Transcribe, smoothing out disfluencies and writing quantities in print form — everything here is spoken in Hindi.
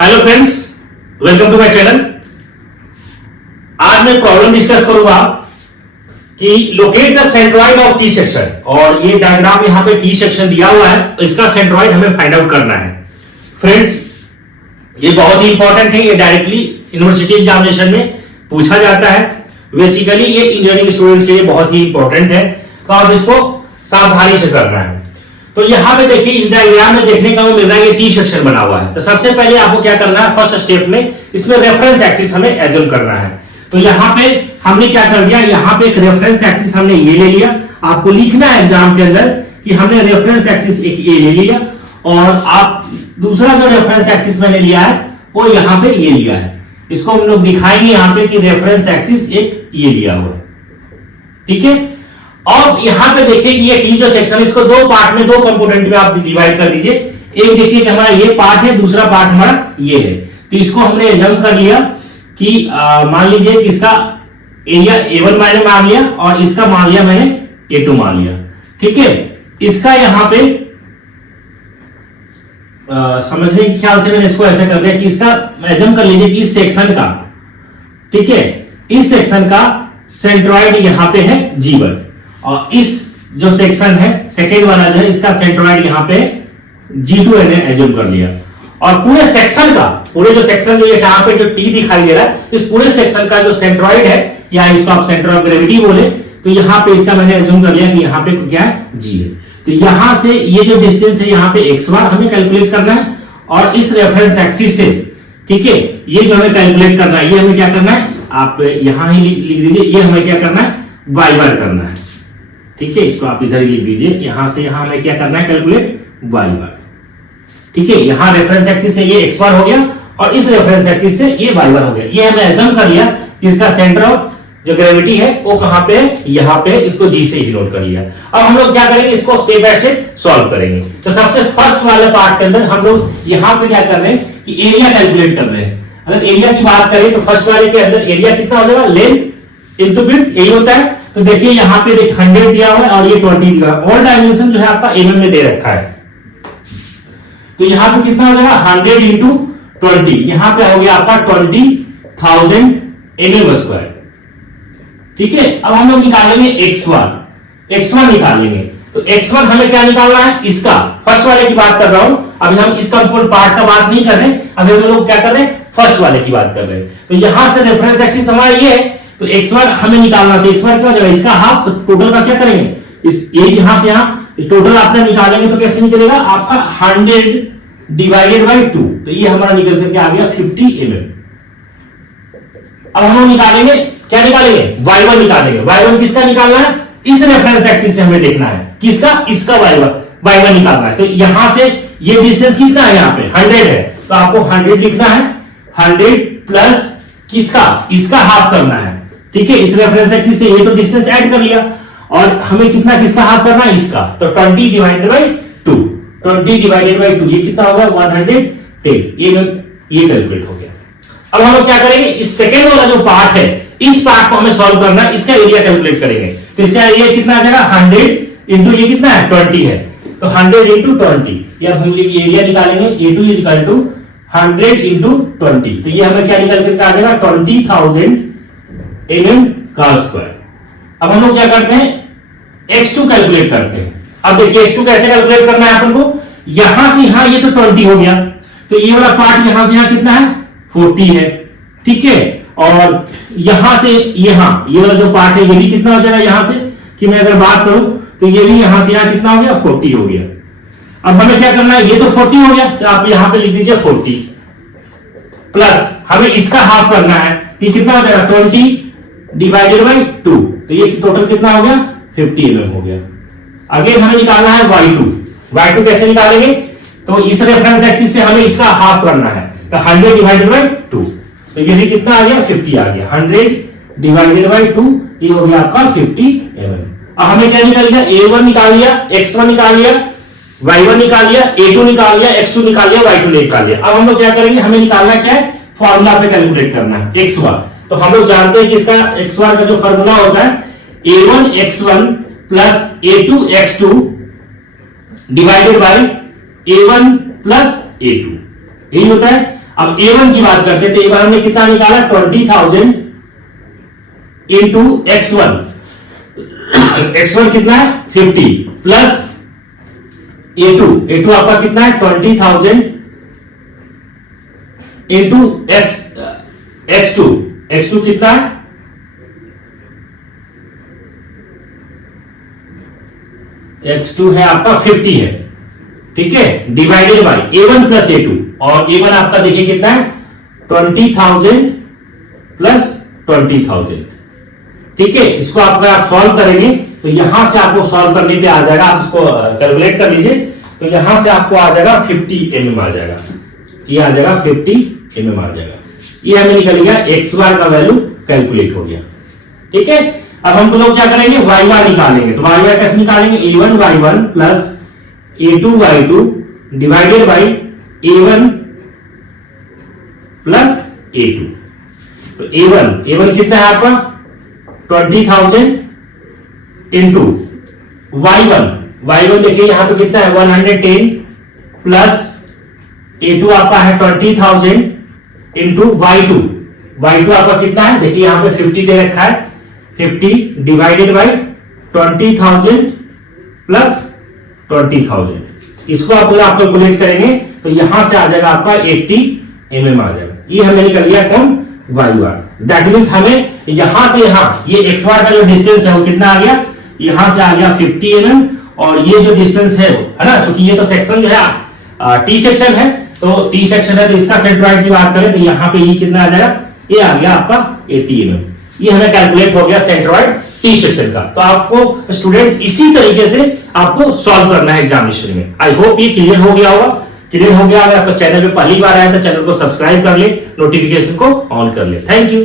Hello friends, welcome to my channel. आज मैं प्रॉब्लम डिस्कस करूंगा कि locate the centroid of T section. और ये डायग्राम यहां पे टी सेक्शन दिया हुआ है, तो इसका सेंट्रॉइड हमें फाइंड आउट करना है। फ्रेंड्स, ये बहुत ही इंपॉर्टेंट है, ये डायरेक्टली यूनिवर्सिटी एग्जामिनेशन में पूछा जाता है। बेसिकली ये इंजीनियरिंग स्टूडेंट्स के लिए बहुत ही इंपॉर्टेंट है, तो आप इसको सावधानी से करना है। तो यहां पे देखिए, इस डायग्राम में देखने का मिल रहा है, ये टी सेक्शन बना हुआ है। तो सबसे पहले आपको क्या करना है, फर्स्ट स्टेप में इसमें रेफरेंस एक्सिस हमें एज्यूम करना है। तो यहां पे हमने क्या कर दिया, यहां पे एक रेफरेंस एक्सिस हमने ये ले लिया। आपको लिखना है एग्जाम के अंदर कि हमने रेफरेंस एक्सिस एक ये ले लिया, और आप दूसरा जो रेफरेंस एक्सिस मैंने लिया है वो यहां पे ये लिया है। इसको हम लोग दिखाएंगे यहां पे कि रेफरेंस एक्सिस एक ये लिया हुआ है, ठीक है। और यहां पे देखिए कि ये टी जो सेक्शन, इसको दो पार्ट में, दो कंपोनेंट में आप डिवाइड कर दीजिए। एक देखिए कि हमारा ये पार्ट है, दूसरा पार्ट हमारा ये है। तो इसको हमने एज्यूम कर लिया कि मान लीजिए कि इसका एरिया A1 मैंने मान लिया और इसका मान लिया मैंने A2 मान लिया, ठीक है। इसका यहां पे समझने के ख्याल से मैंने इसको ऐसा कर दिया कि इसका एज्यूम कर लीजिए कि इस सेक्शन का, ठीक है, इस सेक्शन का सेंट्रॉइड यहां पे है G1, और इस जो सेक्शन है सेकेंड वाला जो है, इसका सेंट्रॉइड यहां पे G2 मैंने एज्यूम कर लिया। और पूरे सेक्शन का, पूरे जो सेक्शन जो यहां पे जो टी दिखाई दे रहा है, इस पूरे सेक्शन का जो सेंट्रॉइड है, या इसको आप सेंटर ऑफ ग्रेविटी बोले, तो यहां पे इसका मैंने एज्यूम कर लिया कि यहां पे क्या है, G है। तो यहां से ये जो डिस्टेंस है यहां पे x बार हमें कैलकुलेट करना है, और इस रेफरेंस एक्सिस से, ठीक है, ये जो हमें कैलकुलेट करना है, ये हमें क्या करना है, आप यहां ही लिख दीजिए, ये हमें क्या करना है, y बार करना है, ठीक है। इसको आप इधर ही लिख दीजिए, यहां से यहां हमें क्या करना है, कैलकुलेट y बार, ठीक है। यहां रेफरेंस एक्सिस से ये x बार हो गया, और इस रेफरेंस एक्सिस से ये y बार हो गया। ये हमने एज्यूम कर लिया कि इसका सेंटर ऑफ जो ग्रेविटी है वो कहां पे, यहां पे, इसको G से ही नोट कर लिया। अब हम लोग क्या करेंगे, इसको स्टेप बाय स्टेप सॉल्व करेंगे। तो सबसे फर्स्ट वाले पार्ट के अंदर हम लोग यहां पे क्या कर रहे हैं कि एरिया कैलकुलेट कर रहे हैं। अगर एरिया की बात करें तो फर्स्ट वाले के अंदर एरिया कितना हो जाएगा, लेंथ इनटू विड्थ, यही होता है। तो देखिए यहां पे 100 दिया हुआ है और ये 20 दिया हुआ है। ऑल डायमेंशन जो है आपका mm में दे रखा है। तो यहां पे कितना हो जाएगा, 100 इंटू 20, यहां पे हो गया आपका 20,000 mm², ठीक है। अब हम लोग निकालेंगे x1 निकालेंगे। तो x1 हमें क्या निकालना है, इसका फर्स्ट वाले की बात कर रहा हूं, अभी हम इस कंपोनेंट पार्ट का बात नहीं कर रहे, अभी हम लोग क्या कर रहे हैं, फर्स्ट वाले की बात कर रहे हैं। तो यहां से रेफरेंस एक्सिस हमारा ये है, तो x1 हमें निकालना, तो x1 क्या हो जाएगा, इसका हाफ। तो टोटल का क्या करेंगे, इस ये यहां से यहां टोटल आपका निकालेंगे तो कैसे निकलेगा आपका, 100 डिवाइडेड बाई 2, तो ये हमारा निकल करके आ गया 50 mm। अब हम लोग निकालेंगे, क्या निकालेंगे, y1 निकालेंगे। y1 किसका निकालना है, इस रेफरेंस एक्सिस से हमें देखना है, किसका, इसका y1 निकालना है। तो यहां से ये डिस्टेंस कितना है, यहां पे 100 है, तो आपको 100 लिखना है, 100 प्लस किसका, इसका हाफ करना है, ठीक है। इस रेफरेंस एक्सिस से ये तो डिस्टेंस ऐड कर लिया, और हमें कितना, किसका हाफ करना है, इसका। तो 20 डिवाइडेड बाई 2, 20 डिवाइडेड बाई 2, ये कितना होगा, 110, ये कैलकुलेट हो गया। अब हम लोग क्या करेंगे, इस सेकेंड वाला जो पार्ट है, इस पार्ट को हमें सॉल्व करना है, इसका एरिया कैलकुलेट करेंगे। तो इसका एरिया कितना आ जाएगा, 100 इंटू ये कितना है, 20 है, तो 100 इंटू 20, या हम एरिया निकालेंगे, A2 is equal to 100 into 20, तो ये हमें क्या निकल करके आ जाएगा, 20,000 mm²। अब हम लोग क्या करते हैं, x2 कैलकुलेट करते हैं। अब देखिए x2 कैसे कैलकुलेट करना है अपन को, यहां से यहां ये तो 20 हो गया, तो ये वाला पार्ट यहां से यहां कितना है, 40 है, ठीक है। और यहां से यहां ये वाला जो पार्ट है ये भी कितना हो जाएगा, यहां से कि मैं अगर बात करूं तो ये भी यहां से यहां कितना हो गया, 40 हो गया। अब हमें क्या करना है, ये तो 40 हो गया, तो आप यहां पे लिख दीजिए 40 प्लस हमें इसका हाफ करना है, ये कितना हो जाएगा, 20 डिवाइडेड बाई 2, तो ये टोटल कितना हो गया, 50 mm हो गया। अगेन हमें निकालना है y2 कैसे निकालेंगे, तो इस रेफरेंस एक्सिस से हमें इसका हाफ करना है, तो 100 डिवाइडेड बाई 2, तो ये भी कितना आ गया, 50 आ गया। 100 डिवाइडेड बाई 2, ये हो गया आपका 50 mm। अब हमें क्या निकाल लिया, A1 निकाल लिया, x1 निकाल लिया, y1 निकाल लिया, A2 निकाल लिया, x2 निकाल लिया, y2 निकाल लिया। अब हम लोग क्या करेंगे, हमें निकालना क्या है, फॉर्मूला पे कैलकुलेट करना है x बार। तो हम लोग जानते हैं कि इसका x बार का जो फॉर्मूला होता है, A1 x1 plus A2 x2 divided by A1 plus A2, यही होता है। अब A1 की बात करते हैं तो A1 हमने कितना निकाला 20,000 इंटू X1। X1 कितना है 50 प्लस A2 आपका कितना है 20,000 इंटू X2 कितना है X2 है आपका 50 है, ठीक है, divided by A1 plus A2, और A1 आपका देखिए कितना है 20,000 प्लस 20,000, ठीक है। इसको आपका आप सॉल्व करेंगे तो यहां से आपको सॉल्व करने पे आ जाएगा, आप इसको कैलकुलेट कर लीजिए तो यहां से आपको आ जाएगा 50 mm आ जाएगा, ये आ जाएगा 50 mm आ जाएगा। ये हमें निकल गया एक्स बार का वैल्यू कैलकुलेट हो गया, ठीक है। अब हम लोग क्या करेंगे वाई बार निकालेंगे, तो वाई बार कैसे निकालेंगे A1 Y1 plus A2 Y2 divided by A1 plus A2। तो A1 कितना है आपका 20,000 इंटू Y1 देखिए यहां पे कितना है 110 प्लस A2 आपका है 20,000 इंटू Y2 आपका कितना है देखिए यहां पे 50 दे रखा है, 50 डिवाइडेड बाई 20,000 प्लस 20,000। इसको आप कैलकुलेट करेंगे तो यहां से आ जाएगा आपका 80 mm आ जाएगा। ये हमें निकल गया कौन वाई बार। दैट मीन्स हमें यहां से यहां ये एक्स बार का जो डिस्टेंस है वो कितना आ गया, यहां से आ गया 50 mm, और ये जो डिस्टेंस है ना, क्योंकि ये तो सेक्शन जो है टी सेक्शन है, तो टी सेक्शन है तो इसका सेंट्रॉइड की बात करें तो यहां पे ये कितना आ जाएगा, ये आ गया आपका 80 mm। ये हमें कैलकुलेट हो गया सेंट्रॉइड टी सेक्शन का। तो आपको स्टूडेंट इसी तरीके से आपको सॉल्व करना है एग्जामिनेशन में। आई होप ये क्लियर हो गया होगा। क्लियर हो गया, अगर आपका चैनल पे पहली बार आया तो चैनल को सब्सक्राइब कर ले, नोटिफिकेशन को ऑन कर ले। Thank you.